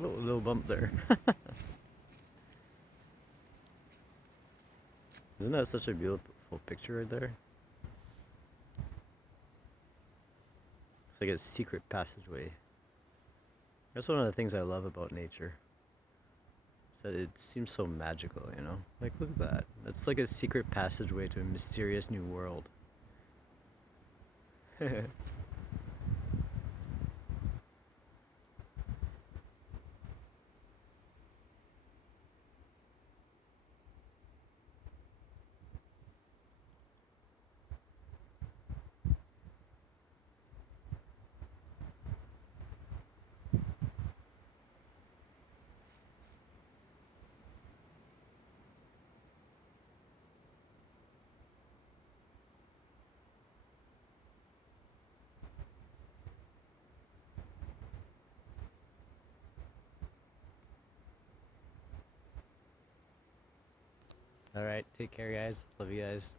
Little bump there. Isn't that such a beautiful picture right there? It's like a secret passageway. That's one of the things I love about nature. That it seems so magical, you know? Like, look at that. That's like a secret passageway to a mysterious new world. Alright, take care, guys. Love you guys.